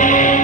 Yeah.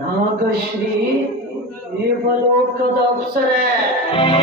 Nagashri ये फलोक का तो है।